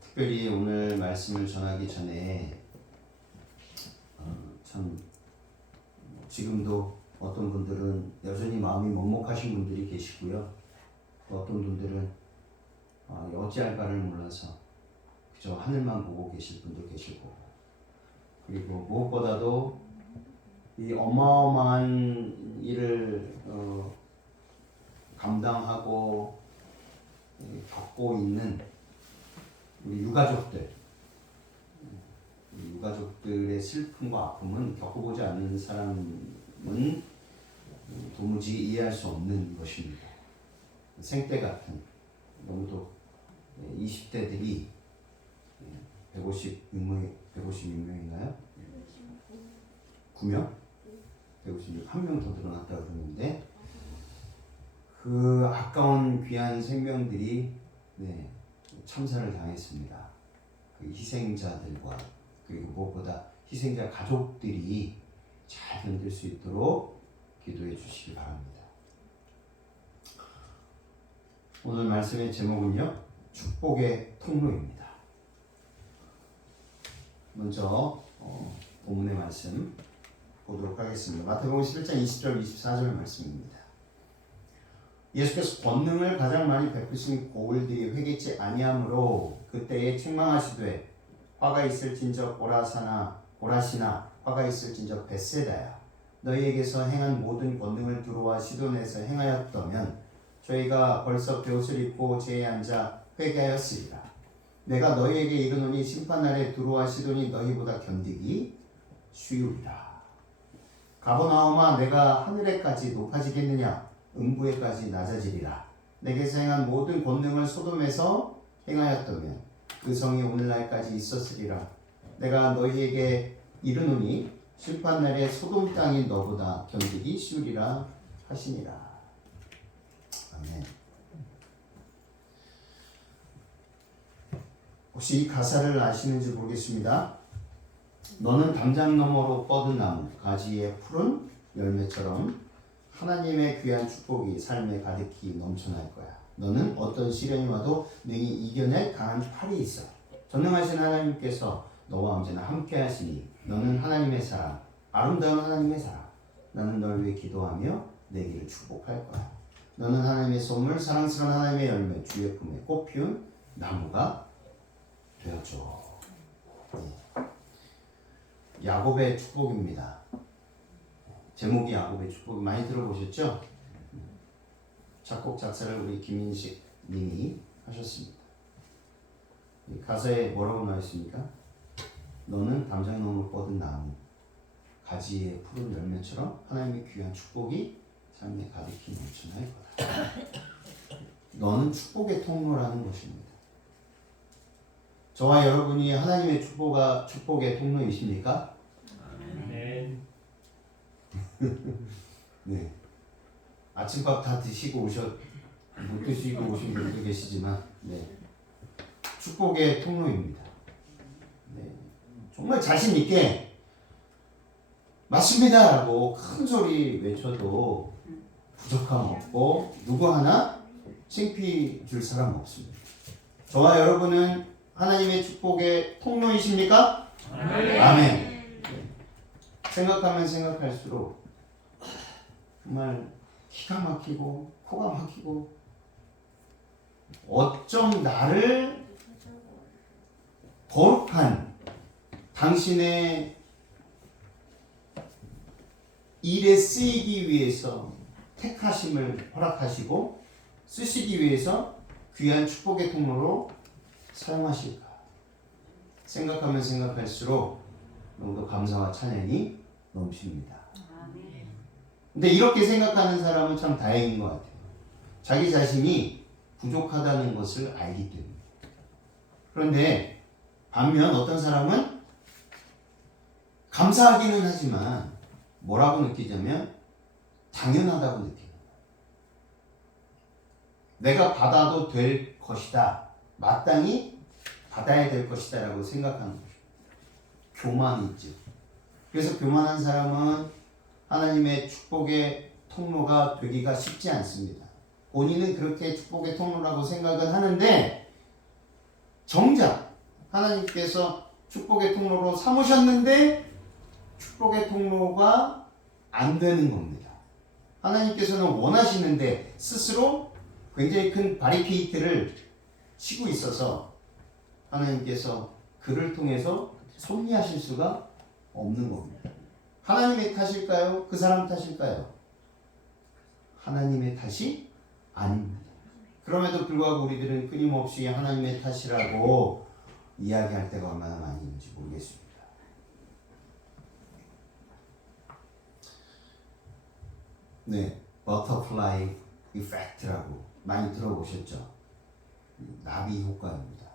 특별히 오늘 말씀을 전하기 전에 참 지금도 어떤 분들은 여전히 마음이 먹먹하신 분들이 계시고요. 또 어떤 분들은 어찌할 바를 몰라서 그저 하늘만 보고 계실 분도 계시고, 그리고 무엇보다도 이 어마어마한 일을 감당하고 겪고 있는 우리 유가족들의 슬픔과 아픔은 겪어보지 않는 사람은 도무지 이해할 수 없는 것입니다. 생때 같은, 너무도 20대들이 156명인가요? 9명? 156, 한 명 더 늘어났다고 그러는데, 그 아까운 귀한 생명들이 참사를 당했습니다. 그 희생자들과, 그리고 무엇보다 희생자 가족들이 잘 견딜 수 있도록 기도해 주시기 바랍니다. 오늘 말씀의 제목은요, 축복의 통로입니다. 먼저 본문의 말씀 보도록 하겠습니다. 마태복음 11장 20절 24절 말씀입니다. 예수께서 권능을 가장 많이 베푸신 고을들이 회개치 아니하므로 그때에 책망하시되 화가 있을진저 고라시나 화가 있을진저 벳세다야, 너희에게서 행한 모든 권능을 두로와 시돈에서 행하였다면 저희가 벌써 벼옷을 입고 제에 앉아 회개하였으리라. 내가 너희에게 이르노니 심판날에 두로와 시돈이 너희보다 견디기 쉬우리라. 가버나움아, 내가 하늘에까지 높아지겠느냐? 음부에까지 낮아지리라. 내게서 행한 모든 권능을 소돔에서 행하였다면 그 성이 오늘날까지 있었으리라. 내가 너희에게 이르노니 심판날에 소돔 땅이 너보다 견디기 쉬우리라 하시니라. 아멘. 혹시 이 가사를 아시는지 모르겠습니다. 너는 담장 너머로 뻗은 나무, 가지에 푸른 열매처럼 하나님의 귀한 축복이 삶에 가득히 넘쳐날 거야. 너는 어떤 시련이 와도 능히 이겨낼 강한 팔이 있어. 전능하신 하나님께서 너와 언제나 함께 하시니 너는 하나님의 사람, 아름다운 하나님의 사람. 나는 널 위해 기도하며 내 길을 축복할 거야. 너는 하나님의 선물, 사랑스러운 하나님의 열매, 주의 품에 꽃 피운 나무가 되어줘. 야곱의 축복입니다. 제목이 야곱의 축복, 많이 들어보셨죠? 작곡 작사를 우리 김인식 님이 하셨습니다. 가사에 뭐라고 나와 있습니까? 너는 담장 너머로 뻗은 나무, 가지에 푸른 열매처럼 하나님의 귀한 축복이 삶에 가득히 넘쳐날 거다. 너는 축복의 통로라는 것입니다. 저와 여러분이 하나님의 축복의 통로이십니까? 네. 네. 아침밥 다 드시고 못 드시고 오신 분도 계시지만, 축복의 통로입니다. 정말 자신 있게 맞습니다라고 큰 소리 외쳐도 부족함 없고 누구 하나 창피 줄 사람 없습니다. 저와 여러분은 하나님의 축복의 통로이십니까? 아멘. 생각하면 생각할수록 정말 기가 막히고 코가 막히고, 어쩜 나를 거룩한 당신의 일에 쓰이기 위해서 택하심을 허락하시고 쓰시기 위해서 귀한 축복의 통로로 사용하실까 생각하면 생각할수록 너무도 감사와 찬양이 넘칩니다. 근데 이렇게 생각하는 사람은 참 다행인 것 같아요. 자기 자신이 부족하다는 것을 알기 때문에. 그런데 반면 어떤 사람은 감사하기는 하지만 뭐라고 느끼자면 당연하다고 느끼는 거예요. 내가 받아도 될 것이다, 마땅히 받아야 될 것이다 라고 생각하는 거죠. 교만이 있죠. 그래서 교만한 사람은 하나님의 축복의 통로가 되기가 쉽지 않습니다. 본인은 그렇게 축복의 통로라고 생각은 하는데 정작 하나님께서 축복의 통로로 삼으셨는데 축복의 통로가 안 되는 겁니다. 하나님께서는 원하시는데 스스로 굉장히 큰 바리케이트를 치고 있어서 하나님께서 그를 통해서 섭리하실 수가 없는 겁니다. 하나님의 탓일까요? 그 사람 탓일까요? 하나님의 탓이 아닙니다. 그럼에도 불구하고 우리들은 끊임없이 하나님의 탓이라고 이야기할 때가 얼마나 많이 있는지 모르겠습니다. 네, 버터플라이 이펙트라고 많이 들어보셨죠? 나비 효과입니다.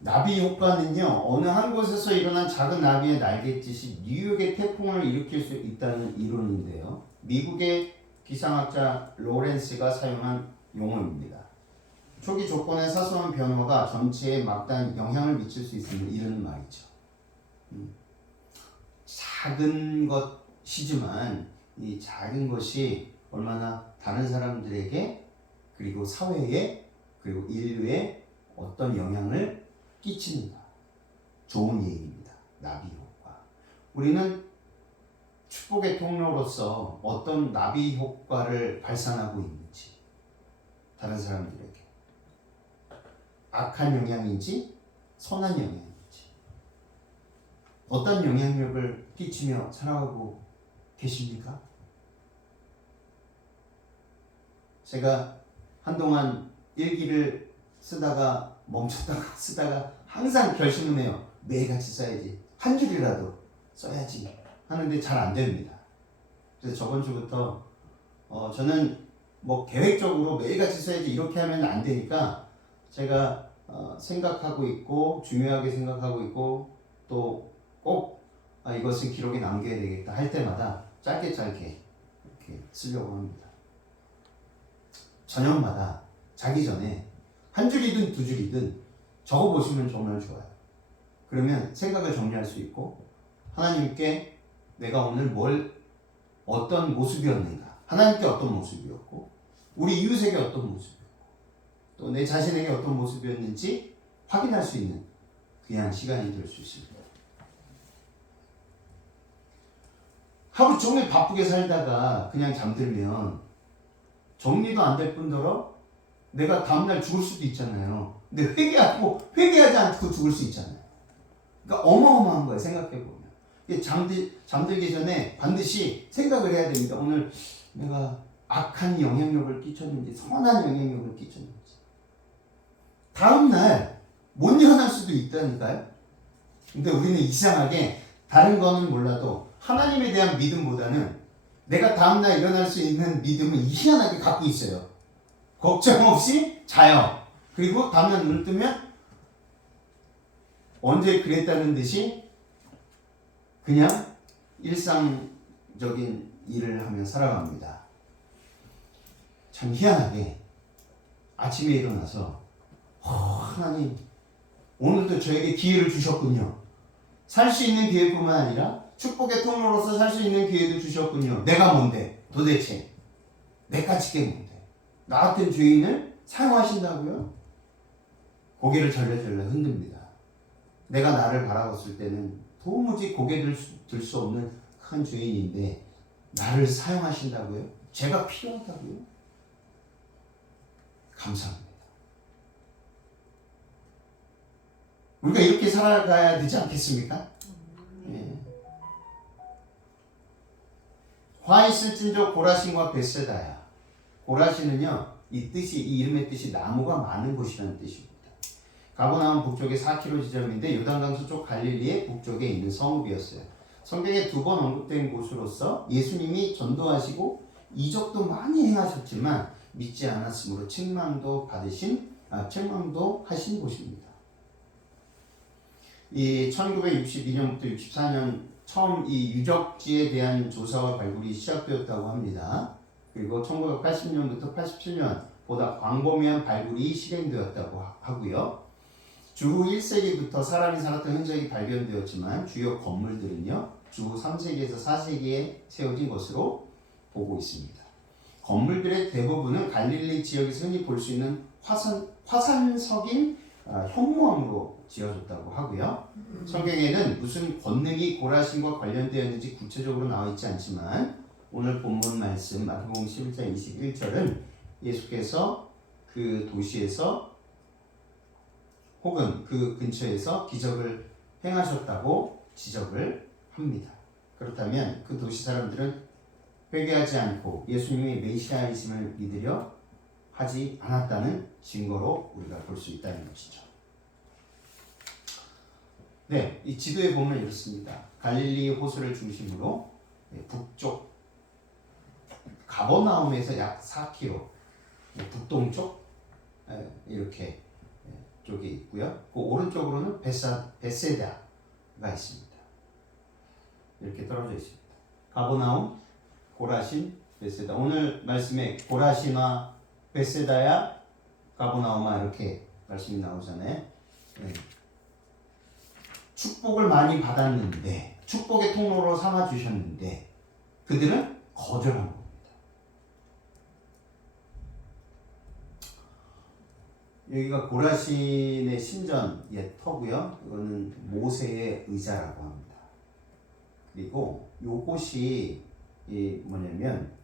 나비 효과는요, 어느 한 곳에서 일어난 작은 나비의 날갯짓이 뉴욕의 태풍을 일으킬 수 있다는 이론인데요. 미국의 기상학자 로렌스가 사용한 용어입니다. 초기 조건의 사소한 변화가 전체에 막대한 영향을 미칠 수 있음을 이르는 말이죠. 작은 것이지만 이 작은 것이 얼마나 다른 사람들에게 그리고 사회에 그리고 인류에 어떤 영향을 끼치는가. 좋은 얘기입니다. 나비 효과. 우리는 축복의 통로로서 어떤 나비 효과를 발산하고 있는지, 다른 사람들에게 악한 영향인지 선한 영향인지 어떤 영향력을 끼치며 살아가고 계십니까? 제가 한동안 일기를 쓰다가 멈췄다가 쓰다가 항상 결심을 해요. 매일같이 써야지. 한 줄이라도 써야지 하는데 잘 안 됩니다. 그래서 저번 주부터 저는 뭐 계획적으로 매일같이 써야지 이렇게 하면 안 되니까 제가 생각하고 있고 중요하게 생각하고 있고 또 꼭 이것은 기록에 남겨야 되겠다 할 때마다 짧게 이렇게 쓰려고 합니다. 저녁마다 자기 전에 한 줄이든 두 줄이든 적어보시면 정말 좋아요. 그러면 생각을 정리할 수 있고 하나님께 내가 오늘 어떤 모습이었는가, 하나님께 어떤 모습이었고 우리 이웃에게 어떤 모습이었고 또 내 자신에게 어떤 모습이었는지 확인할 수 있는 귀한 시간이 될 수 있습니다. 하루 종일 바쁘게 살다가 그냥 잠들면 정리도 안 될 뿐더러 내가 다음날 죽을 수도 있잖아요. 근데 회개하지 않고 죽을 수 있잖아요. 그러니까 어마어마한 거예요. 생각해보면. 잠들기 전에 반드시 생각을 해야 됩니다. 오늘 내가 악한 영향력을 끼쳤는지 선한 영향력을 끼쳤는지. 다음날 못 일어날 수도 있다니까요. 근데 우리는 이상하게 다른 거는 몰라도 하나님에 대한 믿음보다는 내가 다음날 일어날 수 있는 믿음을 희한하게 갖고 있어요. 걱정 없이 자요. 그리고 다음날 눈을 뜨면 언제 그랬다는 듯이 그냥 일상적인 일을 하며 살아갑니다. 참 희한하게 아침에 일어나서 하나님 오늘도 저에게 기회를 주셨군요. 살 수 있는 기회뿐만 아니라 축복의 통로로서 살 수 있는 기회도 주셨군요. 내가 뭔데? 도대체 내까지 게 뭔데? 나 같은 죄인을 사용하신다고요? 고개를 절레절레 흔듭니다. 내가 나를 바라봤을 때는 도무지 고개 들 수 없는 큰 죄인인데 나를 사용하신다고요? 제가 필요하다고요? 감사합니다. 우리가 이렇게 살아가야 되지 않겠습니까? 예. 화 있을진저 고라신과 벳세다야. 고라신은요, 이 이름의 뜻이 나무가 많은 곳이라는 뜻입니다. 가버나움 북쪽의 4km 지점인데 요단강 서쪽 갈릴리의 북쪽에 있는 성읍이었어요. 성경에 2번 언급된 곳으로서 예수님이 전도하시고 이적도 많이 행하셨지만 믿지 않았으므로 책망도 하신 곳입니다. 이 1962년부터 64년 처음 이 유적지에 대한 조사와 발굴이 시작되었다고 합니다. 그리고 1980년부터 87년 보다 광범위한 발굴이 실행되었다고 하고요. 주후 1세기부터 사람이 살았던 흔적이 발견되었지만 주요 건물들은요, 주후 3세기에서 4세기에 세워진 것으로 보고 있습니다. 건물들의 대부분은 갈릴리 지역에서 흔히 볼 수 있는 화산석인 현무암으로 지어졌다고 하고요. 성경에는 무슨 권능이 고라신과 관련되었는지 구체적으로 나와 있지 않지만 오늘 본문 말씀 마태복음 11장 21절은 예수께서 그 도시에서 혹은 그 근처에서 기적을 행하셨다고 지적을 합니다. 그렇다면 그 도시 사람들은 회개하지 않고 예수님이 메시아이심을 믿으려 하지 않았다는 증거로 우리가 볼 수 있다는 것이죠. 네, 이 지도에 보면 이렇습니다. 갈릴리 호수를 중심으로 북쪽 가버나움에서 약 4km 북동쪽 이렇게 쪽에 있고요. 그 오른쪽으로는 베세다가 있습니다. 이렇게 떨어져 있습니다. 가버나움, 고라신, 베세다. 오늘 말씀에 고라시나 베세다야 가버나움아 이렇게 말씀이 나오잖아요. 네. 축복을 많이 받았는데 축복의 통로로 삼아 주셨는데 그들은 거절한 겁니다. 여기가 고라신의 신전의 터고요. 이거는 모세의 의자라고 합니다. 그리고 요곳이 뭐냐면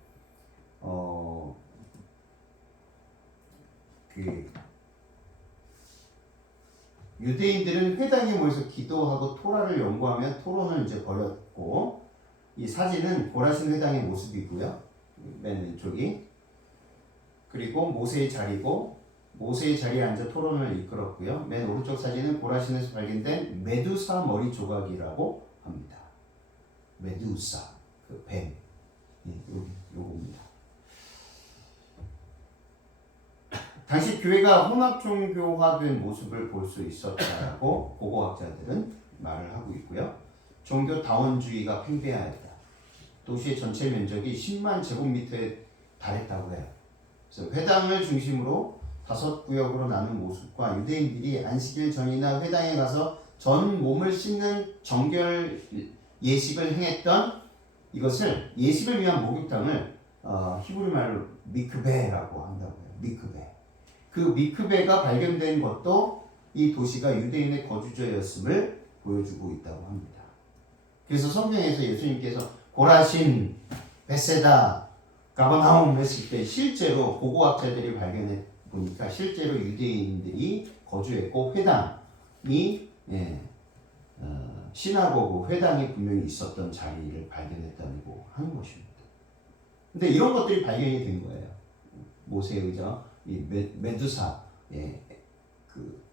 유대인들은 회당에 모여서 기도하고 토라를 연구하며 토론을 이제 벌였고 이 사진은 고라신 회당의 모습이고요. 맨 왼쪽이 그리고 모세의 자리고 모세의 자리에 앉아 토론을 이끌었고요. 맨 오른쪽 사진은 고라신에서 발견된 메두사 머리 조각이라고 합니다. 메두사, 그 뱀, 요겁니다. 당시 교회가 혼합 종교화된 모습을 볼 수 있었다고 고고학자들은 말을 하고 있고요. 종교 다원주의가 팽배하였다. 도시의 전체 면적이 10만 제곱미터에 달했다고 해요. 그래서 회당을 중심으로 5구역으로 나눈 모습과 유대인들이 안식일 전이나 회당에 가서 전 몸을 씻는 정결 예식을 행했던 이것을 예식을 위한 목욕탕을 히브리 말로 미크베라고 한다고요. 미크베. 그 미크베가 발견된 것도 이 도시가 유대인의 거주지였음을 보여주고 있다고 합니다. 그래서 성경에서 예수님께서 고라신, 베세다, 가버나움 했을 때 실제로 고고학자들이 발견해 보니까 실제로 유대인들이 거주했고 회당이 시나고그 회당이 분명히 있었던 자리를 발견했다고 하는 것입니다. 근데 이런 것들이 발견이 된 거예요. 모세의 의자, 이 메두사, 그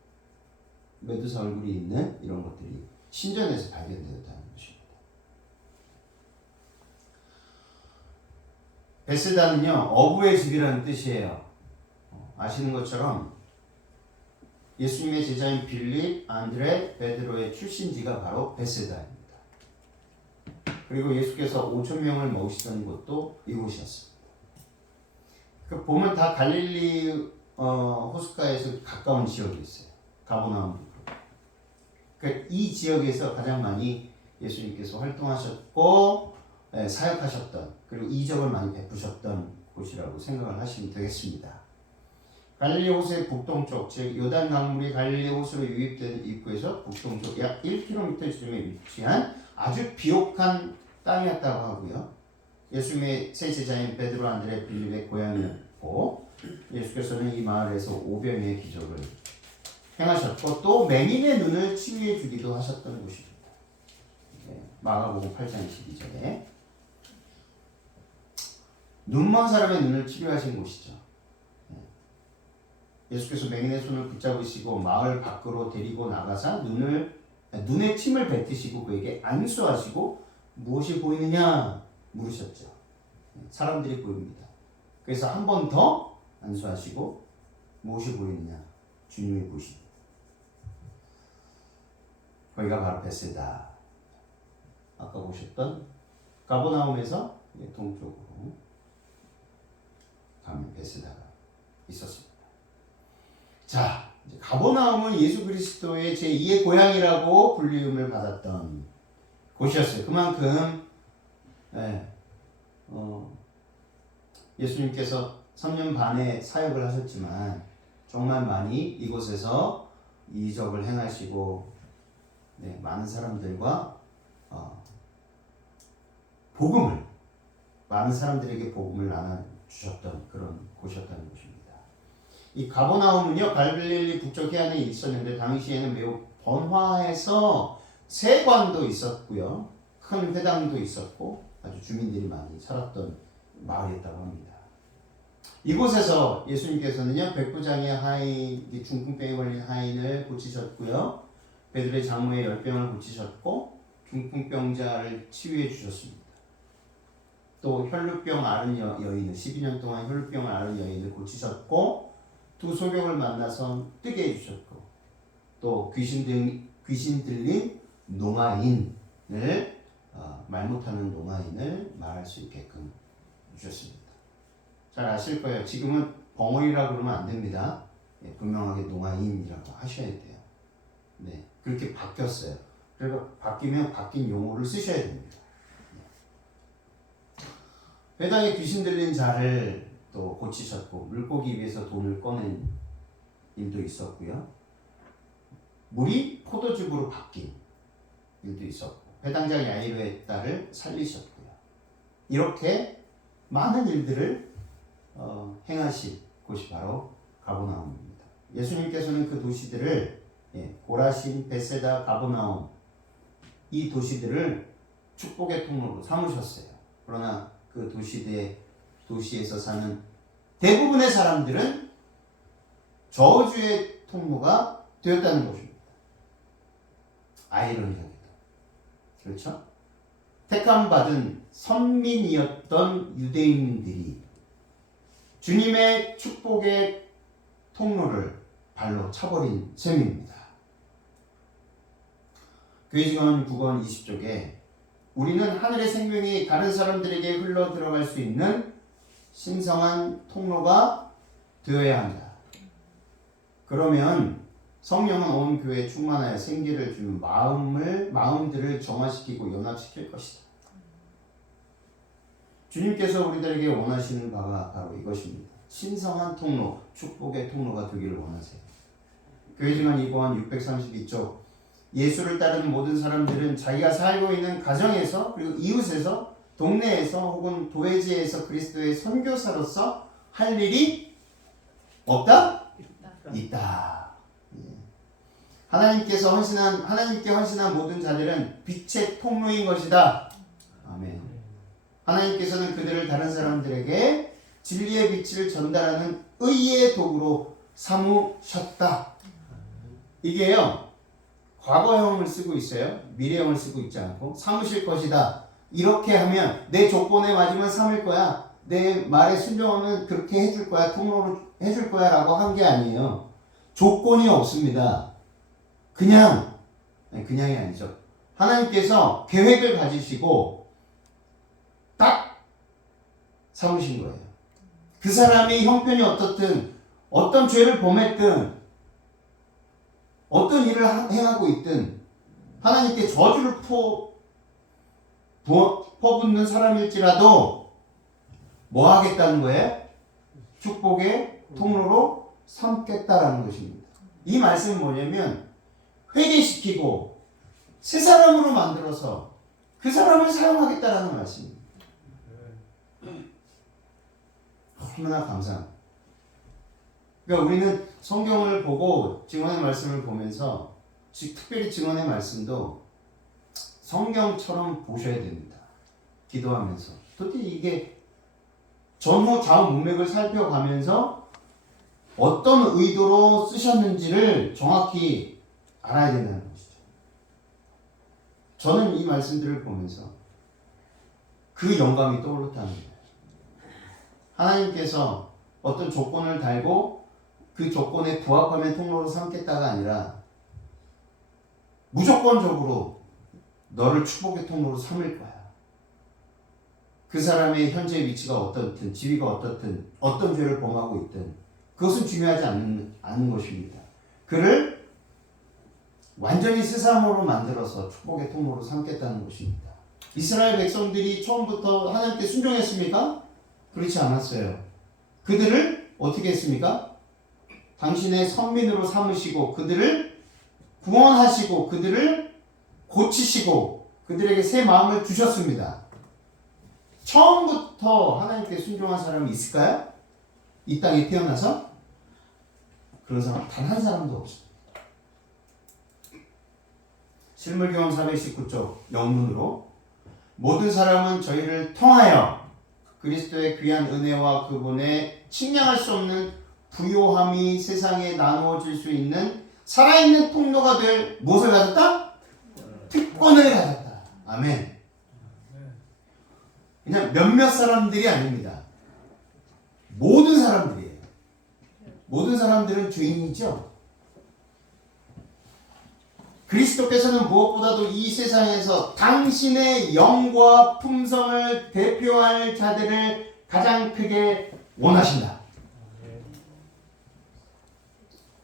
메두사 얼굴이 있는 이런 것들이 신전에서 발견되었다는 것입니다. 베세다는요 어부의 집이라는 뜻이에요. 아시는 것처럼 예수님의 제자인 빌립, 안드레, 베드로의 출신지가 바로 베세다입니다. 그리고 예수께서 5,000명을 먹이시던 곳도 이곳이었습니다. 그 보면 다 갈릴리 호숫가에서 가까운 지역이 있어요. 가버나움도 그렇고. 그러니까 이 지역에서 가장 많이 예수님께서 활동하셨고 사역하셨던 그리고 이적을 많이 베푸셨던 곳이라고 생각을 하시면 되겠습니다. 갈릴리 호수의 북동쪽, 즉 요단 강물이 갈릴리 호수로 유입되는 입구에서 북동쪽 약 1km쯤에 위치한 아주 비옥한 땅이었다고 하고요. 예수님의 세 제자인 베드로, 안드레, 빌립의 고향이었고 예수께서는 이 마을에서 500의 기적을 행하셨고 또 맹인의 눈을 치유해 주기도 하셨던 곳입니다. 마가복음 8장 12절에 눈먼 사람의 눈을 치료하신 곳이죠. 예수께서 맹인의 손을 붙잡으시고 마을 밖으로 데리고 나가사 눈에 침을 뱉으시고 그에게 안수하시고 무엇이 보이느냐 물으셨죠. 사람들이 보입니다. 그래서 한 번 더 안수하시고 무엇이 보이느냐 주님이 보십니다. 거기가 바로 베세다. 아까 보셨던 가버나움에서 동쪽으로 가면 베세다가 있었습니다. 자, 가버나움은 예수 그리스도의 제2의 고향이라고 불리움을 받았던 곳이었어요. 그만큼 예수님께서 3년 반의 사역을 하셨지만 정말 많이 이곳에서 이적을 행하시고 많은 사람들과 복음을 많은 사람들에게 복음을 나눠주셨던 그런 곳이었다는 것입니다. 이 가버나움은요 갈릴리 북쪽 해안에 있었는데 당시에는 매우 번화해서 세관도 있었고요 큰 회당도 있었고 아주 주민들이 많이 살았던 마을이었다고 합니다. 이곳에서 예수님께서는요 백부장의 하인, 중풍병에 걸린 하인을 고치셨고요 베드로의 장모의 열병을 고치셨고 중풍병자를 치유해 주셨습니다. 또 혈루병 앓은 여인을 12년 동안 혈루병을 앓은 여인을 고치셨고 두 소경을 만나서 뜨게 해주셨고 또 귀신 들린 농아인을 말 못하는 농아인을 말할 수 있게끔 주셨습니다. 잘 아실 거예요. 지금은 벙어리라고 그러면 안 됩니다. 분명하게 농아인이라고 하셔야 돼요. 네, 그렇게 바뀌었어요. 그리고 바뀌면 바뀐 용어를 쓰셔야 됩니다. 회당에 귀신 들린 자를 또 고치셨고 물고기 위에서 돈을 꺼낸 일도 있었고요. 물이 포도즙으로 바뀐 일도 있었고 회당장 야이로의 딸을 살리셨고요. 이렇게 많은 일들을 행하신 곳이 바로 가버나움입니다. 예수님께서는 그 도시들을 고라신, 베세다, 가버나움 이 도시들을 축복의 통로로 삼으셨어요. 그러나 그 도시에서 사는 대부분의 사람들은 저주의 통로가 되었다는 것입니다. 아이러니하게도. 그렇죠? 택함받은 선민이었던 유대인들이 주님의 축복의 통로를 발로 차버린 셈입니다. 교회 증언 9권 20쪽에 우리는 하늘의 생명이 다른 사람들에게 흘러 들어갈 수 있는 신성한 통로가 되어야 한다. 그러면 성령은 온 교회에 충만하여 생기를 주는 마음들을 정화시키고 연합시킬 것이다. 주님께서 우리들에게 원하시는 바가 바로 이것입니다. 신성한 통로, 축복의 통로가 되기를 원하세요. 교회 증언 2권 632쪽 예수를 따르는 모든 사람들은 자기가 살고 있는 가정에서 그리고 이웃에서 동네에서 혹은 도회지에서 그리스도의 선교사로서 할 일이 없다? 있다. 하나님께 헌신한 모든 자들은 빛의 통로인 것이다. 아멘. 하나님께서는 그들을 다른 사람들에게 진리의 빛을 전달하는 의의 도구로 삼으셨다. 이게요. 과거형을 쓰고 있어요. 미래형을 쓰고 있지 않고 삼으실 것이다. 이렇게 하면 내 조건에 맞으면 삼을 거야. 내 말에 순종하면 그렇게 해줄 거야. 통로로 해줄 거야 라고 한 게 아니에요. 조건이 없습니다. 그냥이 아니죠. 하나님께서 계획을 가지시고 딱 삼으신 거예요. 그 사람이 형편이 어떻든 어떤 죄를 범했든 어떤 일을 행하고 있든 하나님께 저주를 퍼붓는 사람일지라도 뭐 하겠다는 거예요? 축복의 통로로 삼겠다라는 것입니다. 이 말씀은 뭐냐면 회개시키고 새 사람으로 만들어서 그 사람을 사용하겠다라는 말씀입니다. 얼마나 감사합니다. 그러니까 우리는 성경을 보고 증언의 말씀을 보면서 특별히 증언의 말씀도 성경처럼 보셔야 됩니다. 기도하면서 도대체 이게 전후 좌우 문맥을 살펴가면서 어떤 의도로 쓰셨는지를 정확히 알아야 된다는 것이죠. 저는 이 말씀들을 보면서 그 영감이 떠올랐다는 거예요. 하나님께서 어떤 조건을 달고 그 조건에 부합하면 통로로 삼겠다가 아니라 무조건적으로 너를 축복의 통로로 삼을 거야. 그 사람의 현재 위치가 어떻든 지위가 어떻든 어떤 죄를 범하고 있든 그것은 중요하지 않는 것입니다. 그를 완전히 새 사람으로 만들어서 축복의 통로로 삼겠다는 것입니다. 이스라엘 백성들이 처음부터 하나님께 순종했습니까? 그렇지 않았어요. 그들을 어떻게 했습니까? 당신의 선민으로 삼으시고 그들을 구원하시고 그들을 고치시고 그들에게 새 마음을 주셨습니다. 처음부터 하나님께 순종한 사람이 있을까요? 이 땅에 태어나서? 그런 사람 단 한 사람도 없습니다. 실물교훈 419쪽 영문으로 모든 사람은 저희를 통하여 그리스도의 귀한 은혜와 그분의 측량할 수 없는 부요함이 세상에 나누어질 수 있는 살아있는 통로가 될 무엇을 가졌다? 특권을 가졌다. 아멘. 그냥 몇몇 사람들이 아닙니다. 모든 사람들이에요. 모든 사람들은 죄인이죠. 그리스도께서는 무엇보다도 이 세상에서 당신의 영과 품성을 대표할 자들을 가장 크게 원하신다.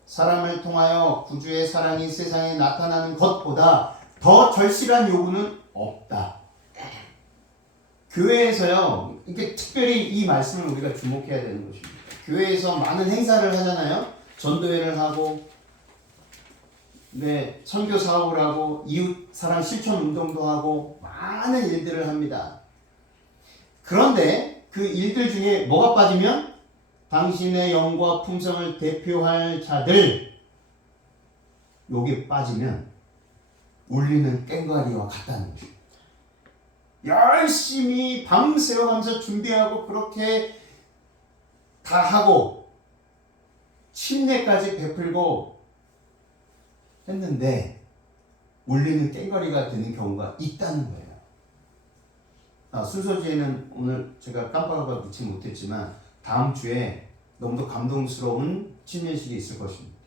사람을 통하여 구주의 사랑이 세상에 나타나는 것보다 더 절실한 요구는 없다. 교회에서요, 이게 특별히 이 말씀을 우리가 주목해야 되는 것입니다. 교회에서 많은 행사를 하잖아요. 전도회를 하고, 네, 선교 사업을 하고, 이웃 사랑 실천 운동도 하고, 많은 일들을 합니다. 그런데 그 일들 중에 뭐가 빠지면 당신의 영과 품성을 대표할 자들, 요게 빠지면 울리는 꽹과리와 같다는 거죠. 열심히 밤새워가면서 준비하고 그렇게 다 하고 침례까지 베풀고 했는데 울리는 꽹과리가 되는 경우가 있다는 거예요. 순서지에는 오늘 제가 깜빡하고 넣지 못했지만 다음 주에 너무도 감동스러운 침례식이 있을 것입니다.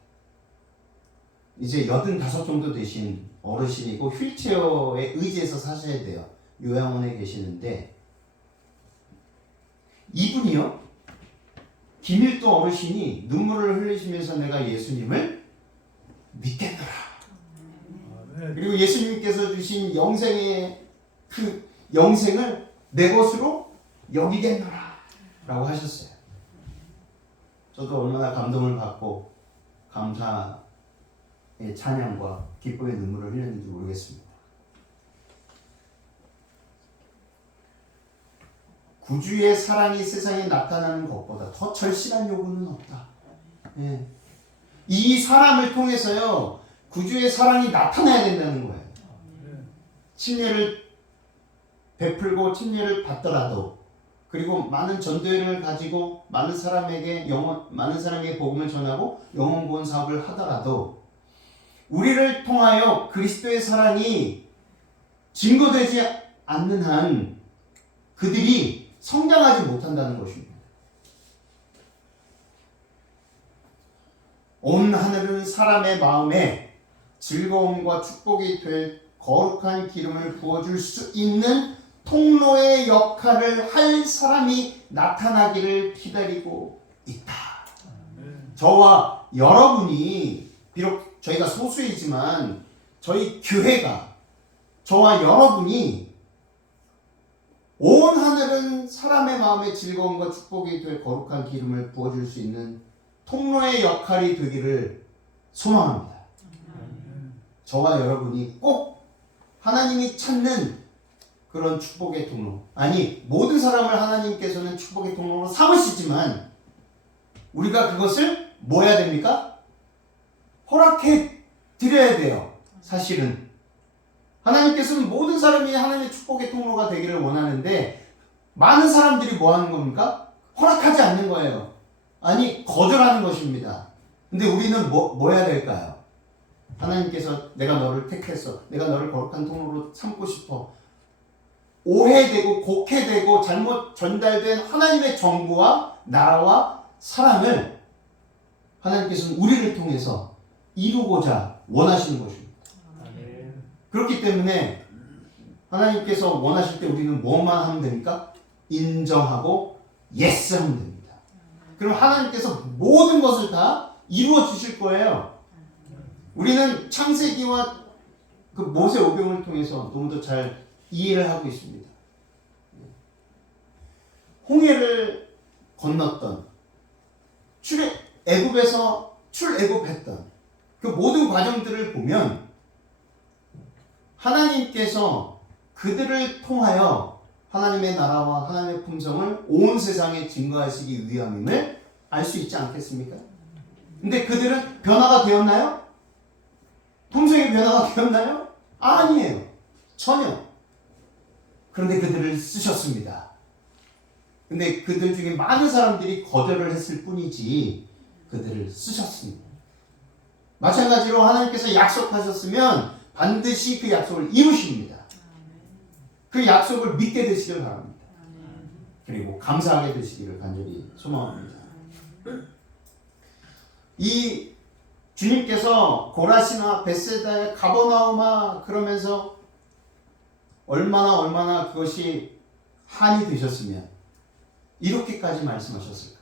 이제 85 정도 되신 어르신이고 휠체어에 의지해서 사셔야 돼요. 요양원에 계시는데 이분이요, 김일도 어르신이 눈물을 흘리시면서 내가 예수님을 믿겠노라. 그리고 예수님께서 주신 영생의 그 영생을 내 것으로 여기겠노라 라고 하셨어요. 저도 얼마나 감동을 받고 감사의 찬양과 기쁨의 눈물을 흘렸는지 모르겠습니다. 구주의 사랑이 세상에 나타나는 것보다 더 절실한 요구는 없다. 예. 이 사람을 통해서요, 구주의 사랑이 나타나야 된다는 거예요. 침례를 베풀고 침례를 받더라도, 그리고 많은 전도회를 가지고 많은 사람에게 복음을 전하고 영혼 구원 사업을 하더라도 우리를 통하여 그리스도의 사랑이 증거되지 않는 한 그들이 성장하지 못한다는 것입니다. 온 하늘은 사람의 마음에 즐거움과 축복이 될 거룩한 기름을 부어줄 수 있는 통로의 역할을 할 사람이 나타나기를 기다리고 있다. 저와 여러분이, 비록 저희가 소수이지만 저희 교회가, 저와 여러분이 온 하늘은 사람의 마음에 즐거움과 축복이 될 거룩한 기름을 부어줄 수 있는 통로의 역할이 되기를 소망합니다. 저와 여러분이 꼭 하나님이 찾는 그런 축복의 통로, 아니 모든 사람을 하나님께서는 축복의 통로로 삼으시지만 우리가 그것을 뭐 해야 됩니까? 허락해 드려야 돼요. 사실은 하나님께서는 모든 사람이 하나님의 축복의 통로가 되기를 원하는데 많은 사람들이 뭐 하는 겁니까? 허락하지 않는 거예요. 아니 거절하는 것입니다. 근데 우리는 뭐 해야 될까요? 하나님께서 내가 너를 택했어, 내가 너를 거룩한 통로로 삼고 싶어, 오해되고 곡해되고 잘못 전달된 하나님의 정부와 나라와 사랑을 하나님께서는 우리를 통해서 이루고자 원하시는 것입니다. 그렇기 때문에 하나님께서 원하실 때 우리는 뭐만 하면 됩니까? 인정하고 예스 하면 됩니다. 그럼 하나님께서 모든 것을 다 이루어 주실 거예요. 우리는 창세기와 그 모세 오병을 통해서 너무도 잘 이해를 하고 있습니다. 홍해를 건넜던 애굽에서 출애굽했던 그 모든 과정들을 보면 하나님께서 그들을 통하여 하나님의 나라와 하나님의 품성을 온 세상에 증거하시기 위함임을 알 수 있지 않겠습니까? 근데 그들은 변화가 되었나요? 품성이 변화가 되었나요? 아니에요. 전혀. 그런데 그들을 쓰셨습니다. 근데 그들 중에 많은 사람들이 거절을 했을 뿐이지 그들을 쓰셨습니다. 마찬가지로 하나님께서 약속하셨으면 반드시 그 약속을 이루십니다. 그 약속을 믿게 되시길 바랍니다. 그리고 감사하게 되시기를 간절히 소망합니다. 이 주님께서 고라시나 벳세다의 가버나움아 그러면서 얼마나 그것이 한이 되셨으면 이렇게까지 말씀하셨을까?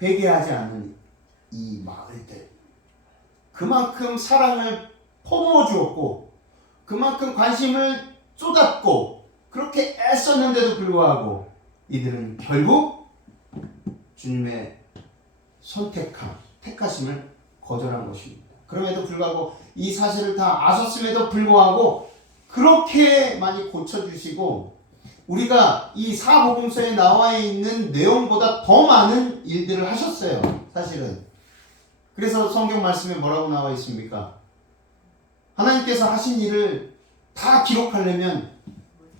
회개하지 않는 이 마을들, 그만큼 사랑을 퍼부어 주었고 그만큼 관심을 쏟았고 그렇게 애썼는데도 불구하고 이들은 결국 주님의 택하심을 거절한 것입니다. 그럼에도 불구하고 이 사실을 다 아셨음에도 불구하고 그렇게 많이 고쳐주시고 우리가 이 사복음서에 나와 있는 내용보다 더 많은 일들을 하셨어요. 사실은. 그래서 성경 말씀에 뭐라고 나와 있습니까? 하나님께서 하신 일을 다 기록하려면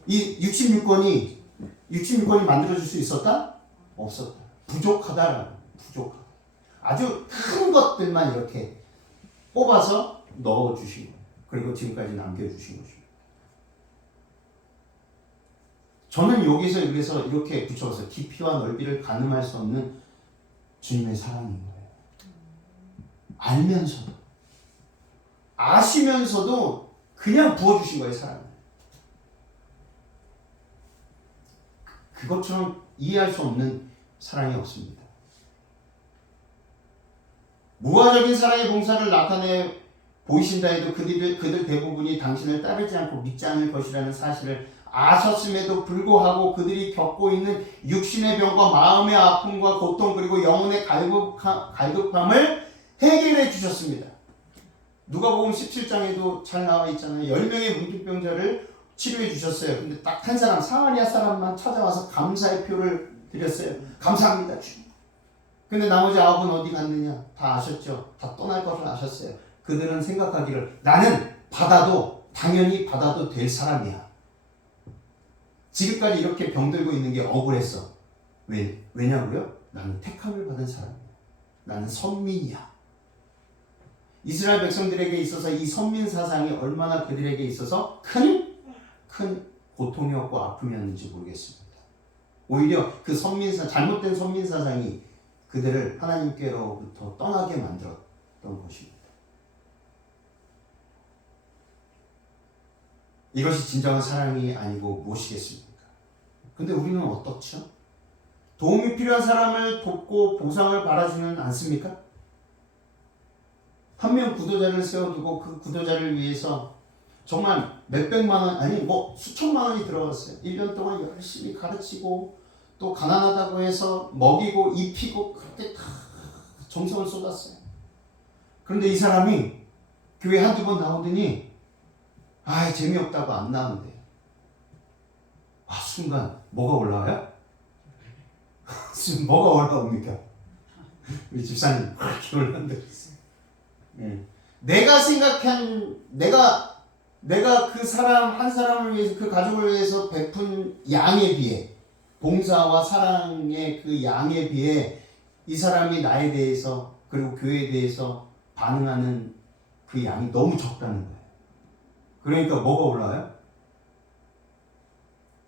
이 66권이 만들어질 수 있었다? 없었다. 부족하다라고. 부족하다. 아주 큰 것들만 이렇게 뽑아서 넣어주신 거예요. 그리고 지금까지 남겨주신 것입니다. 저는 여기서 이렇게 붙여서 깊이와 넓이를 가늠할 수 없는 주님의 사랑인 거예요. 알면서도 아시면서도 그냥 부어주신 거예요. 사랑을. 그것처럼 이해할 수 없는 사랑이 없습니다. 무화적인 사랑의 봉사를 나타내 보이신다 해도 그들 대부분이 당신을 따르지 않고 믿지 않을 것이라는 사실을 아셨음에도 불구하고 그들이 겪고 있는 육신의 병과 마음의 아픔과 고통 그리고 영혼의 갈급함을 해결해 주셨습니다. 누가복음 17장에도 잘 나와 있잖아요. 10명의 문둥병자를 치료해 주셨어요. 근데 딱 한 사람 사마리아 사람만 찾아와서 감사의 표를 드렸어요. 감사합니다 주님. 근데 나머지 9은 어디 갔느냐? 다 아셨죠? 다 떠날 것을 아셨어요. 그들은 생각하기를 나는 당연히 받아도 될 사람이야. 지금까지 이렇게 병들고 있는 게 억울했어. 왜냐고요? 나는 택함을 받은 사람이야. 나는 선민이야. 이스라엘 백성들에게 있어서 이 선민 사상이 얼마나 그들에게 있어서 큰 고통이었고 아픔이었는지 모르겠습니다. 오히려 그 잘못된 선민 사상이 그들을 하나님께로부터 떠나게 만들었던 것입니다. 이것이 진정한 사랑이 아니고 무엇이겠습니까? 근데 우리는 어떻죠? 도움이 필요한 사람을 돕고 보상을 바라지는 않습니까? 한 명 구도자를 세워두고 그 구도자를 위해서 정말 몇백만 원, 아니 수천만 원이 들어갔어요. 1년 동안 열심히 가르치고 또 가난하다고 해서 먹이고 입히고 그렇게 다 정성을 쏟았어요. 그런데 이 사람이 교회 한두 번 나오더니 재미없다고 안 나오는데 순간 뭐가 올라와요? 뭐가 올라옵니까? 우리 집사님 그렇게 올라온다 그랬어요. 내가 그 사람 한 사람을 위해서 그 가족을 위해서 베푼 양에 비해 봉사와 사랑의 그 양에 비해 이 사람이 나에 대해서 그리고 교회에 대해서 반응하는 그 양이 너무 적다는 거예요. 그러니까 뭐가 올라와요?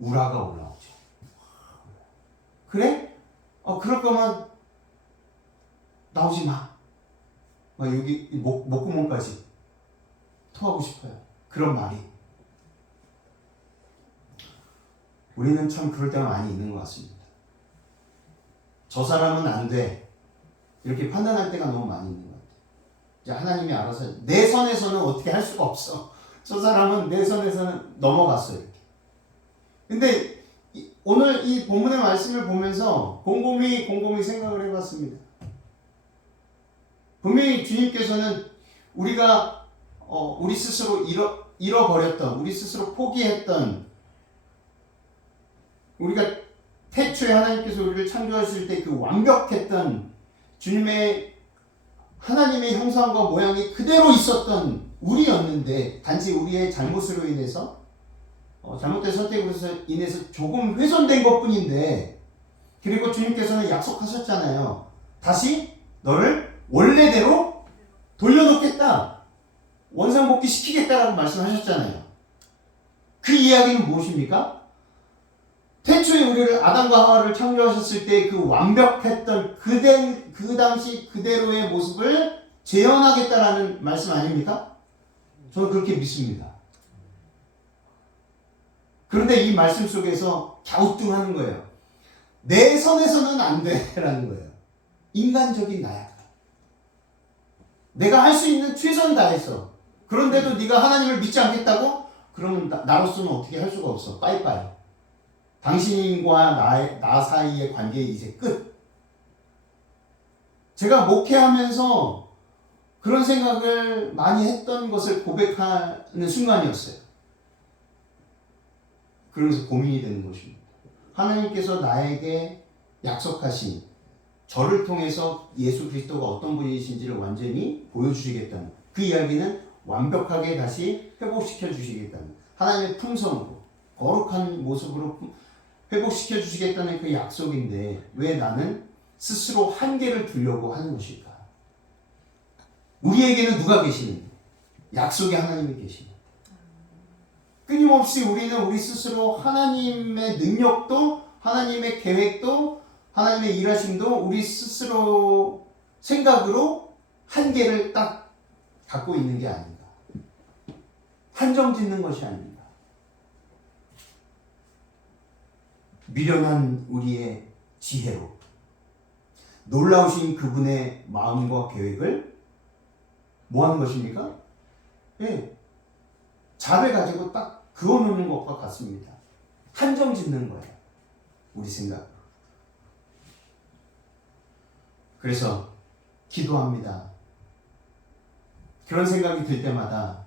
우라가 올라오죠. 그래? 그럴 거면 나오지 마. 여기 목구멍까지 토하고 싶어요. 그런 말이. 우리는 참 그럴 때가 많이 있는 것 같습니다. 저 사람은 안 돼. 이렇게 판단할 때가 너무 많이 있는 것 같아요. 이제 하나님이 알아서 내 선에서는 어떻게 할 수가 없어. 저 사람은 내 선에서는 넘어갔어요. 이렇게. 근데 오늘 이 본문의 말씀을 보면서 곰곰이 생각을 해봤습니다. 분명히 주님께서는 우리가 우리 스스로 잃어버렸던, 우리 스스로 포기했던, 우리가 태초에 하나님께서 우리를 창조하실 때 그 완벽했던 주님의 하나님의 형상과 모양이 그대로 있었던 우리였는데, 단지 우리의 잘못으로 인해서 잘못된 선택으로 인해서 조금 훼손된 것뿐인데, 그리고 주님께서는 약속하셨잖아요. 다시 너를 원래대로 돌려놓겠다, 원상복귀 시키겠다라고 말씀하셨잖아요. 그 이야기는 무엇입니까? 태초에 우리를 아담과 하와를 창조하셨을 때 그 완벽했던 그 당시 그대로의 모습을 재현하겠다라는 말씀 아닙니까? 저는 그렇게 믿습니다. 그런데 이 말씀 속에서 갸우뚱하는 거예요. 내 선에서는 안 돼라는 거예요. 인간적인 나야. 내가 할 수 있는 최선을 다했어. 그런데도 네가 하나님을 믿지 않겠다고? 그러면 나로서는 어떻게 할 수가 없어. 빠이빠이. 당신과 나 사이의 관계 이제 끝. 제가 목회하면서 그런 생각을 많이 했던 것을 고백하는 순간이었어요. 그러면서 고민이 되는 것입니다. 하나님께서 나에게 약속하신 저를 통해서 예수 그리스도가 어떤 분이신지를 완전히 보여주시겠다는, 그 이야기는 완벽하게 다시 회복시켜 주시겠다는, 하나님의 품성으로 거룩한 모습으로 회복시켜 주시겠다는 그 약속인데, 왜 나는 스스로 한계를 두려고 하는 것일까? 우리에게는 누가 계시는데? 약속의 하나님이 계십니다. 끊임없이 우리는 우리 스스로 하나님의 능력도, 하나님의 계획도, 하나님의 일하심도 우리 스스로 생각으로 한계를 딱 갖고 있는 게 아닌가. 한정 짓는 것이 아닌가. 미련한 우리의 지혜로 놀라우신 그분의 마음과 계획을 뭐 하는 것입니까? 예, 잡을 가지고 딱 그어놓는 것과 같습니다. 한정 짓는 거예요. 우리 생각. 그래서 기도합니다. 그런 생각이 들 때마다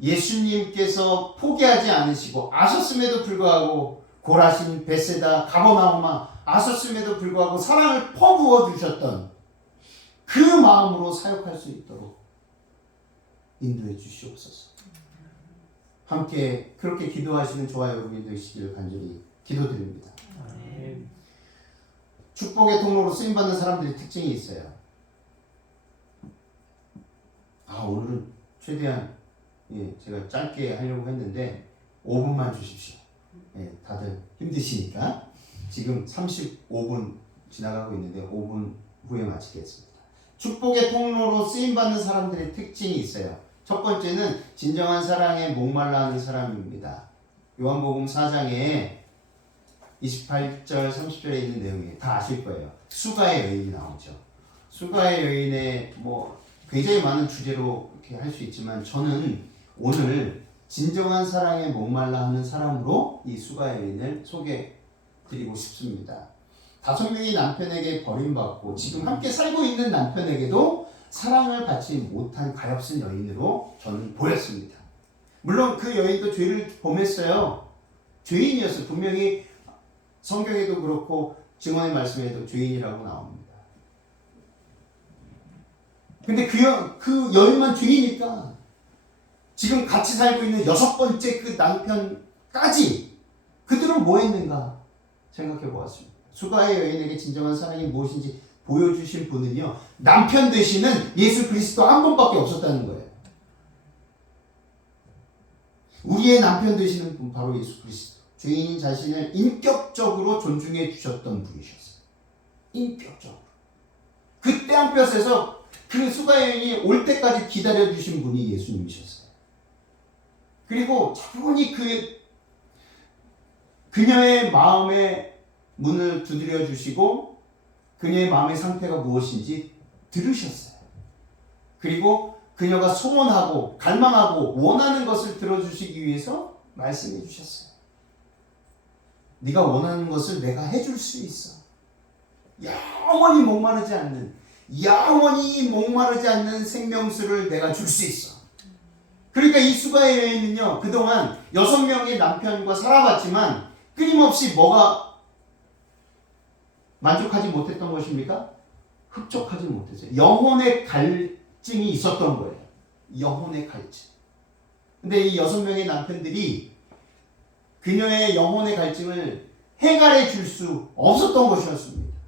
예수님께서 포기하지 않으시고, 아셨음에도 불구하고 고라신, 베세다, 가버나움아 아셨음에도 불구하고 사랑을 퍼부어 주셨던 그 마음으로 사역할 수 있도록 인도해 주시옵소서. 함께 그렇게 기도하시는 저와 여러분이 되시기를 간절히 기도드립니다. 축복의 통로로 쓰임받는 사람들의 특징이 있어요. 오늘은 최대한 제가 짧게 하려고 했는데 5분만 주십시오. 다들 힘드시니까. 지금 35분 지나가고 있는데 5분 후에 마치겠습니다. 축복의 통로로 쓰임받는 사람들의 특징이 있어요. 첫 번째는 진정한 사랑에 목말라 하는 사람입니다. 요한복음 4장에 28절 30절에 있는 내용이 다 아실 거예요. 수가의 여인이 나오죠. 수가의 여인의 굉장히 많은 주제로 이렇게 할 수 있지만, 저는 오늘 진정한 사랑에 목말라 하는 사람으로 이 수가의 여인을 소개드리고 싶습니다. 5명의 남편에게 버림받고 지금 함께 살고 있는 남편에게도 사랑을 받지 못한 가엾은 여인으로 저는 보였습니다. 물론 그 여인도 죄를 범했어요. 죄인이었어요. 분명히 성경에도 그렇고 증언의 말씀에도 죄인이라고 나옵니다. 근데 그 여인만 죄이니까 지금 같이 살고 있는 6번째 그 남편까지 그들은 뭐 했는가 생각해 보았습니다. 수가의 여인에게 진정한 사랑이 무엇인지 보여주신 분은요, 남편 되시는 예수 그리스도 한 분밖에 없었다는 거예요. 우리의 남편 되시는 분, 바로 예수 그리스도. 죄인 자신을 인격적으로 존중해 주셨던 분이셨어요. 인격적으로. 그 떼안볕에서 그 수가의 여인이 올 때까지 기다려 주신 분이 예수님이셨어요. 그리고 차분히 그녀의 마음의 문을 두드려 주시고 그녀의 마음의 상태가 무엇인지 들으셨어요. 그리고 그녀가 소원하고 갈망하고 원하는 것을 들어주시기 위해서 말씀해 주셨어요. 네가 원하는 것을 내가 해줄 수 있어. 영원히 목마르지 않는, 영원히 목마르지 않는 생명수를 내가 줄 수 있어. 그러니까 이 수가의 여인은요, 그동안 6명의 남편과 살아봤지만 끊임없이 뭐가 만족하지 못했던 것입니까? 흡족하지 못했어요. 영혼의 갈증이 있었던 거예요. 영혼의 갈증. 근데 이 6명의 남편들이 그녀의 영혼의 갈증을 해결해 줄 수 없었던 것이었습니다.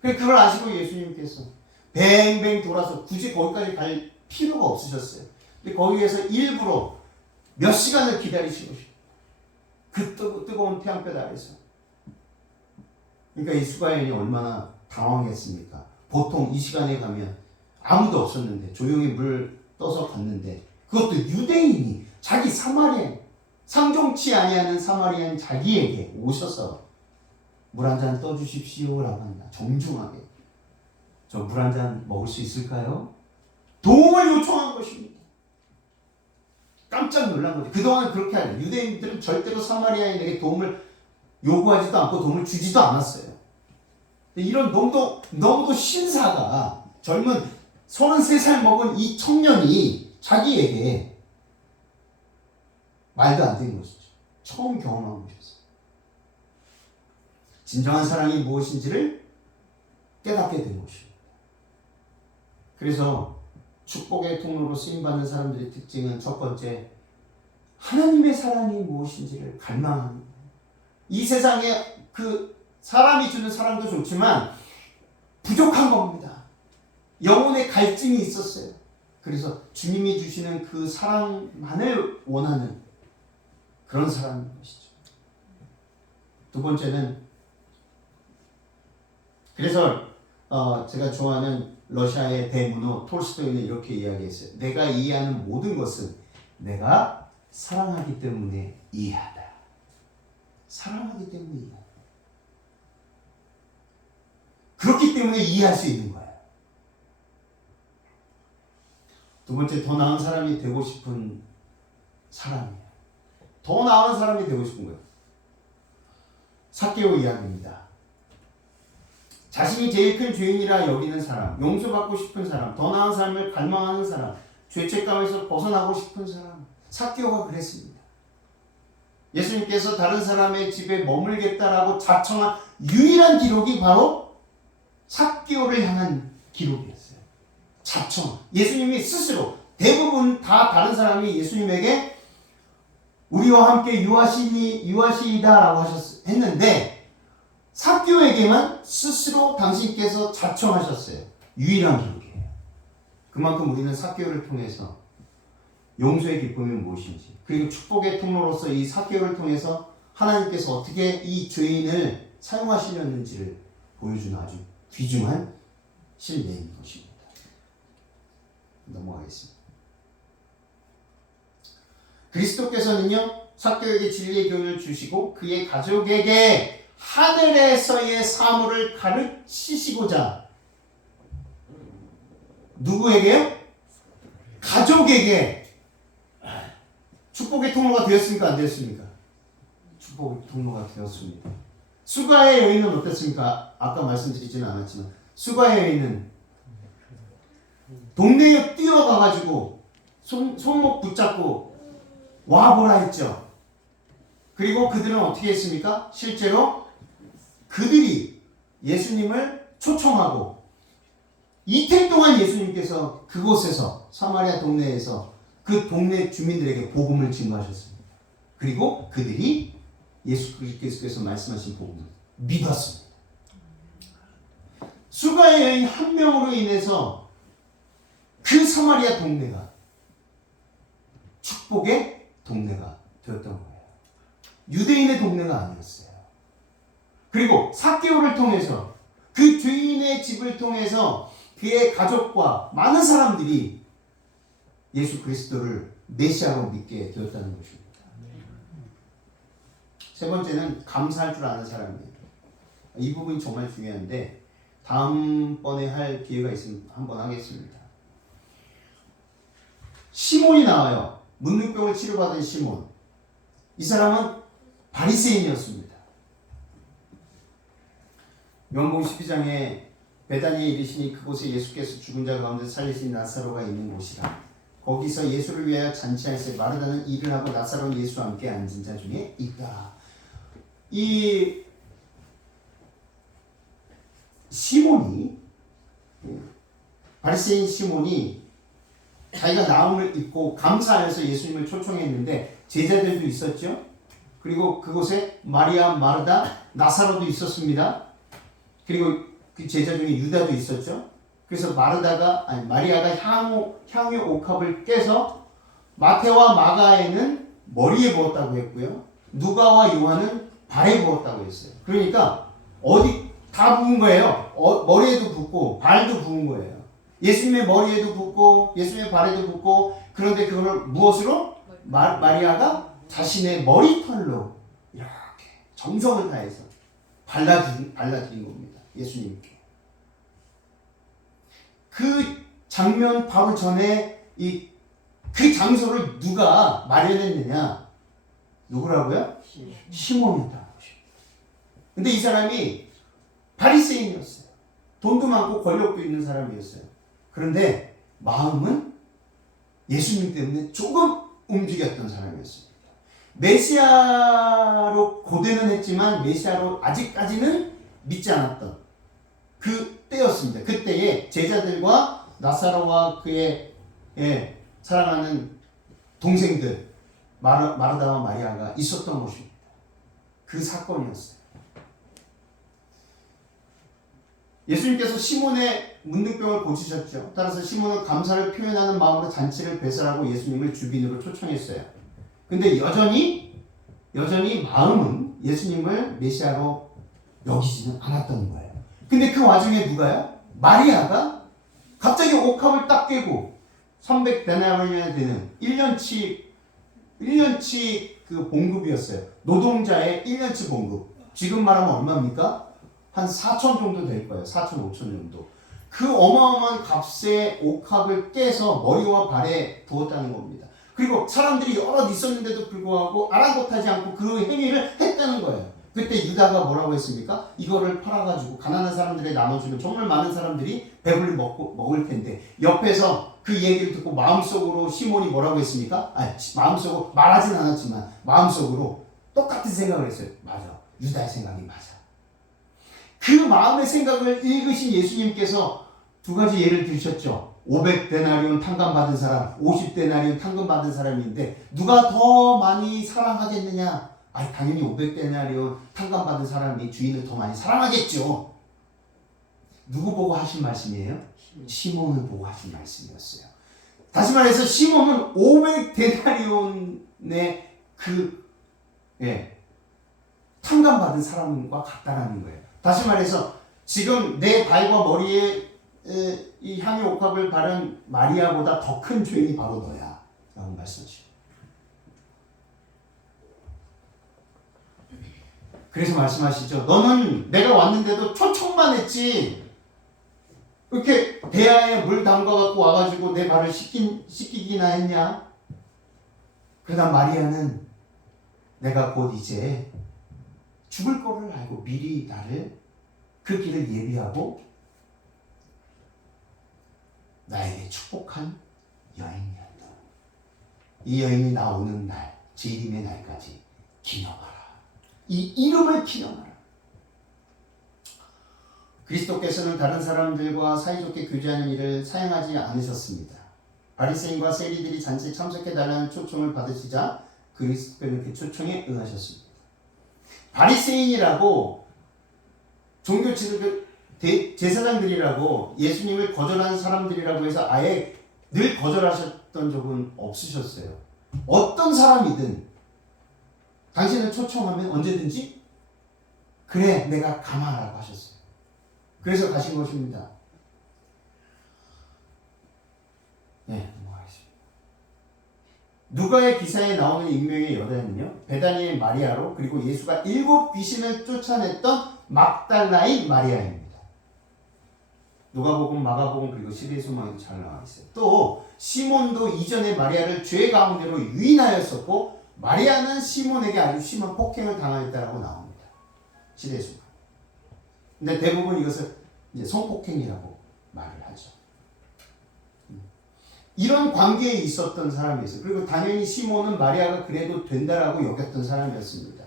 그걸 아시고 예수님께서 뱅뱅 돌아서 굳이 거기까지 갈 필요가 없으셨어요. 근데 거기에서 일부러 몇 시간을 기다리신 것입니다. 그 뜨거운 태양볕 아래서. 그러니까 이 수가인이 얼마나 당황했습니까? 보통 이 시간에 가면 아무도 없었는데 조용히 물 떠서 갔는데, 그것도 유대인이 자기 사마리아, 상종치 아니하는 사마리아인 자기에게 오셔서 물 한 잔 떠주십시오라고 한다. 정중하게. 저 물 한 잔 먹을 수 있을까요? 도움을 요청한 것입니다. 깜짝 놀란 거죠. 그동안 그렇게 하죠. 유대인들은 절대로 사마리아인에게 도움을 요구하지도 않고 도움을 주지도 않았어요. 이런 너무도 신사가, 젊은 33살 먹은 이 청년이 자기에게 말도 안 되는 것이죠. 처음 경험한 것이었어요. 진정한 사랑이 무엇인지를 깨닫게 된 것입니다. 그래서 축복의 통로로 쓰임받는 사람들의 특징은 첫 번째, 하나님의 사랑이 무엇인지를 갈망하는 거예요. 이 세상에 그 사람이 주는 사랑도 좋지만 부족한 겁니다. 영혼의 갈증이 있었어요. 그래서 주님이 주시는 그 사랑만을 원하는 그런 사람인 것이죠. 두 번째는, 그래서 제가 좋아하는 러시아의 대문호 톨스토이는 이렇게 이야기했어요. 내가 이해하는 모든 것은 내가 사랑하기 때문에 이해하다. 사랑하기 때문에 이해하다. 그렇기 때문에 이해할 수 있는 거예요. 두 번째, 더 나은 사람이 되고 싶은 사람이에요. 더 나은 사람이 되고 싶은 거예요. 삭개오 이야기입니다. 자신이 제일 큰 죄인이라 여기는 사람, 용서받고 싶은 사람, 더 나은 삶을 갈망하는 사람, 죄책감에서 벗어나고 싶은 사람. 삭개오가 그랬습니다. 예수님께서 다른 사람의 집에 머물겠다라고 자청한 유일한 기록이 바로 삭개오를 향한 기록이었어요. 자청. 예수님이 스스로, 대부분 다 다른 사람이 예수님에게 우리와 함께 유하시이다라고 했는데, 삭개오에게만 스스로 당신께서 자청하셨어요. 유일한 기록이에요. 그만큼 우리는 삭개오를 통해서 용서의 기쁨이 무엇인지, 그리고 축복의 통로로서 이 삭개오를 통해서 하나님께서 어떻게 이 죄인을 사용하시려는지를 보여주는 아주 귀중한 실내인 것입니다. 넘어가겠습니다. 그리스도께서는요, 삭개오에게 진리의 교훈을 주시고 그의 가족에게 하늘에서의 사물을 가르치시고자, 누구에게요? 가족에게 축복의 통로가 되었습니까? 안 되었습니까? 축복의 통로가 되었습니다. 수가의 여인은 어땠습니까? 아까 말씀드리지는 않았지만 수가의 여인은 동네에 뛰어가가지고 손목 붙잡고 와보라 했죠. 그리고 그들은 어떻게 했습니까? 실제로 그들이 예수님을 초청하고 이틀 동안 예수님께서 그곳에서, 사마리아 동네에서 그 동네 주민들에게 복음을 증거하셨습니다. 그리고 그들이 예수 그리스도께서 말씀하신 복음을 믿었습니다. 수가의 여인 한 명으로 인해서 그 사마리아 동네가 축복의 동네가 되었던 거예요. 유대인의 동네가 아니었어요. 그리고 삭개오를 통해서, 그 죄인의 집을 통해서 그의 가족과 많은 사람들이 예수 그리스도를 메시아로 믿게 되었다는 것입니다. 세 번째는 감사할 줄 아는 사람이에요. 이 부분이 정말 중요한데 다음번에 할 기회가 있으면 한번 하겠습니다. 시몬이 나와요. 문둥병을 치료받은 시몬. 이 사람은 바리새인이었습니다. 요한복음 12장에 베다니에 이르시니 그곳에 예수께서 죽은 자 가운데 살리신 나사로가 있는 곳이라. 거기서 예수를 위하여 잔치하였으니 마르다는 일을 하고 나사로는 예수와 함께 앉은 자 중에 있다. 이 시몬이, 바리새인 시몬이 자기가 나음을 입고 감사하여서 예수님을 초청했는데 제자들도 있었죠. 그리고 그곳에 마리아, 마르다, 나사로도 있었습니다. 그리고 그 제자 중에 유다도 있었죠. 그래서 마리아가 향유 옥합을 깨서 마태와 마가에는 머리에 부었다고 했고요. 누가와 요한은 발에 부었다고 했어요. 그러니까 어디 다 부은 거예요. 머리에도 붓고 발도 부은 거예요. 예수님의 머리에도 붓고 예수님의 발에도 붓고, 그런데 그걸 무엇으로? 마리아가 자신의 머리털로 이렇게 정성을 다해서 발라드린 겁니다. 예수님께. 그 장면 바로 전에 그 장소를 누가 마련했느냐? 누구라고요? 시몬이었다는 것입니다. 근데 이 사람이 바리새인이었어요. 돈도 많고 권력도 있는 사람이었어요. 그런데 마음은 예수님 때문에 조금 움직였던 사람이었습니다. 메시아로 고대는 했지만 메시아로 아직까지는 믿지 않았던 그 때였습니다. 그때에 제자들과 나사로와 그의 사랑하는 동생들 마르다와 마리아가 있었던 것입니다. 그 사건이었어요. 예수님께서 시몬의 문둥병을 고치셨죠. 따라서 시몬은 감사를 표현하는 마음으로 잔치를 배설하고 예수님을 주빈으로 초청했어요. 근데 여전히 마음은 예수님을 메시아로 여기지는 않았던 거예요. 근데 그 와중에 누가요? 마리아가 갑자기 옥합을 딱 깨고 300데나리온이 되는 1년치 그 봉급이었어요. 노동자의 1년치 봉급. 지금 말하면 얼마입니까? 한 4천 정도 될 거예요. 4천, 5천 정도. 그 어마어마한 값의 옥합을 깨서 머리와 발에 부었다는 겁니다. 그리고 사람들이 여럿 있었는데도 불구하고 아랑곳하지 않고 그 행위를 했다는 거예요. 그때 유다가 뭐라고 했습니까? 이거를 팔아가지고 가난한 사람들에 나눠주면 정말 많은 사람들이 배불리 먹을 텐데, 옆에서 그 얘기를 듣고 마음속으로 시몬이 뭐라고 했습니까? 마음속으로 말하진 않았지만 마음속으로 똑같은 생각을 했어요. 맞아. 유다의 생각이 맞아. 그 마음의 생각을 읽으신 예수님께서 두 가지 예를 들으셨죠. 500데나리온 탕감받은 사람, 50데나리온 탕감받은 사람인데 누가 더 많이 사랑하겠느냐? 당연히 500데나리온 탕감받은 사람이 주인을 더 많이 사랑하겠죠. 누구 보고 하신 말씀이에요? 시몬을 보고 하신 말씀이었어요. 다시 말해서 시몬은 500데나리온의 탕감받은 사람과 같다라는 거예요. 다시 말해서 지금 내 발과 머리에 이 향유 옥합을 바른 마리아보다 더 큰 죄인이 바로 너야 라고 말씀하시죠. 그래서 말씀하시죠. 너는 내가 왔는데도 초청만 했지 이렇게 대야에 물 담가갖고 와가지고 내 발을 씻기기나 했냐? 그러나 마리아는 내가 곧 이제 죽을 거를 알고 미리 나를 그 길을 예비하고 나에게 축복한 여인이었다. 이 여인이 나오는 날, 재림의 날까지 기념하라. 이 이름을 기념하라. 그리스도께서는 다른 사람들과 사이좋게 교제하는 일을 사용하지 않으셨습니다. 바리새인과 세리들이 잔치에 참석해달라는 초청을 받으시자 그리스도께서는 그 초청에 응하셨습니다. 바리새인이라고 종교 지도자 제사장들이라고 예수님을 거절하는 사람들이라고 해서 아예 늘 거절하셨던 적은 없으셨어요. 어떤 사람이든 당신을 초청하면 언제든지 그래 내가 가마라고 하셨어요. 그래서 가신 것입니다. 넘어가겠습니다. 누가의 기사에 나오는 인명의 여자는요, 베다니의 마리아로, 그리고 예수가 7 귀신을 쫓아냈던 막달라인 마리아입니다. 누가복음, 마가복음, 그리고 시대소망에도 잘 나와 있어요. 또 시몬도 이전에 마리아를 죄 가운데로 유인하였었고 마리아는 시몬에게 아주 심한 폭행을 당하였다라고 나옵니다. 시대소망. 근데 대부분 이것을 이제 성폭행이라고 말을 하죠. 이런 관계에 있었던 사람이었어요. 그리고 당연히 시몬은 마리아가 그래도 된다라고 여겼던 사람이었습니다.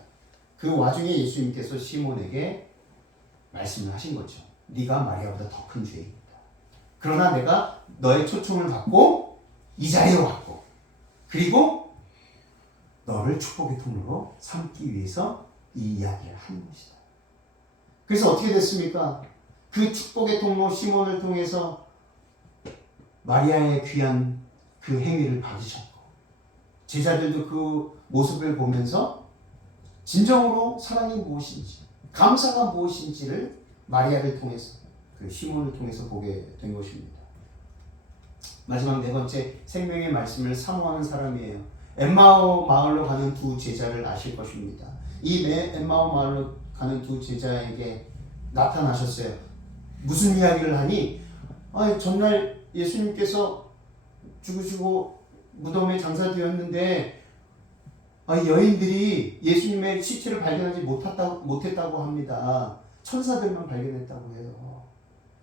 그 와중에 예수님께서 시몬에게 말씀을 하신 거죠. 네가 마리아보다 더 큰 죄인이다. 그러나 내가 너의 초청을 받고 이 자리에 왔고 그리고 너를 축복의 통로로 삼기 위해서 이 이야기를 하는 것이다. 그래서 어떻게 됐습니까? 그 축복의 통로 시몬을 통해서 마리아의 귀한 그 행위를 받으셨고 제자들도 그 모습을 보면서 진정으로 사랑이 무엇인지 감사가 무엇인지를 마리아를 통해서 그 시몬을 통해서 보게 된 것입니다. 마지막 네 번째, 생명의 말씀을 사모하는 사람이에요. 엠마오 마을로 가는 두 제자를 아실 것입니다. 이 엠마오 마을로 가는 두 제자에게 나타나셨어요. 무슨 이야기를 하니 전날 예수님께서 죽으시고 무덤에 장사되었는데 여인들이 예수님의 시체를 발견하지 못했다고 합니다. 천사들만 발견했다고 해요.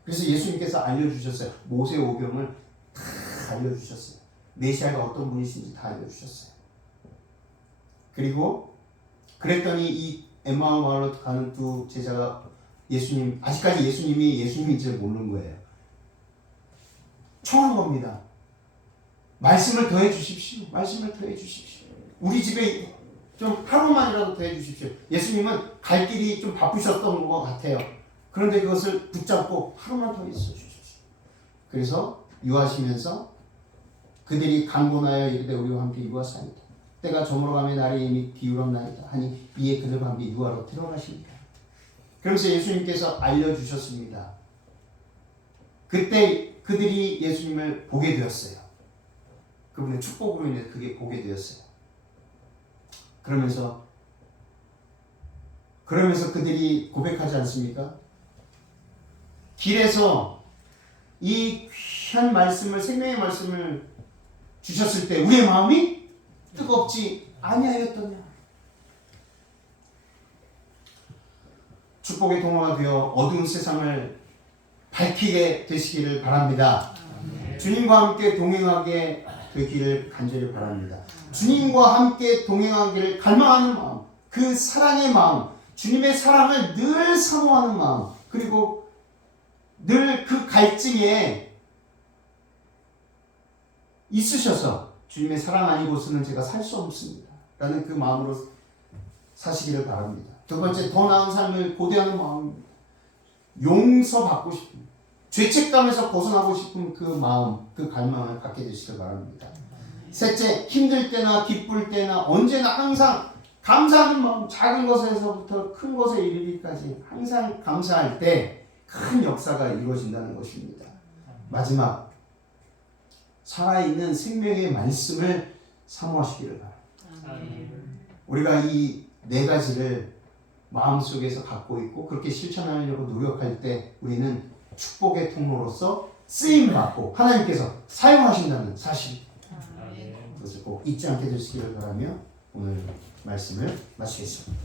그래서 예수님께서 알려주셨어요. 모세 오경을 다 알려주셨어요. 메시아가 어떤 분이신지 다 알려주셨어요. 그리고 그랬더니 이 엠마오 마을로 가는 두 제자가 아직까지 예수님이 예수님인지 모르는 거예요. 청한 겁니다. 말씀을 더해 주십시오. 말씀을 더해 주십시오. 우리 집에 좀 하루만이라도 더해 주십시오. 예수님은 갈 길이 좀 바쁘셨던 것 같아요. 그런데 그것을 붙잡고 하루만 더 있어 주십시오. 그래서 유하시면서 그들이 강권하여 이르되 우리와 함께 유하사이다. 때가 저물어가며 날이 이미 기울었나이다 하니 이에 그들과 함께 유하로 들어가십니다. 그러면서 예수님께서 알려주셨습니다. 그때 그들이 예수님을 보게 되었어요. 그분의 축복으로 인해 그게 보게 되었어요. 그러면서 그들이 고백하지 않습니까? 길에서 이 귀한 말씀을, 생명의 말씀을 주셨을 때 우리의 마음이 뜨겁지 아니하였더냐. 축복의 통로가 되어 어두운 세상을 밝히게 되시기를 바랍니다. 주님과 함께 동행하게 되기를 간절히 바랍니다. 주님과 함께 동행하기를 갈망하는 마음, 그 사랑의 마음, 주님의 사랑을 늘 사모하는 마음, 그리고 늘 그 갈증에 있으셔서 주님의 사랑 아니고서는 제가 살 수 없습니다 라는 그 마음으로 사시기를 바랍니다. 두 번째, 더 나은 삶을 고대하는 마음입니다. 용서받고 싶은, 죄책감에서 벗어나고 싶은 그 마음, 그 갈망을 갖게 되시길 바랍니다. 셋째, 힘들 때나 기쁠 때나 언제나 항상 감사하는 마음, 작은 것에서부터 큰 것에 이르기까지 항상 감사할 때 큰 역사가 이루어진다는 것입니다. 마지막, 살아있는 생명의 말씀을 사모하시기를 바랍니다. 우리가 이 네 가지를 마음속에서 갖고 있고 그렇게 실천하려고 노력할 때 우리는 축복의 통로로서 쓰임받고 하나님께서 사용하신다는 사실, 그것을 꼭 잊지 않게 되시기를 바라며 오늘 말씀을 마치겠습니다.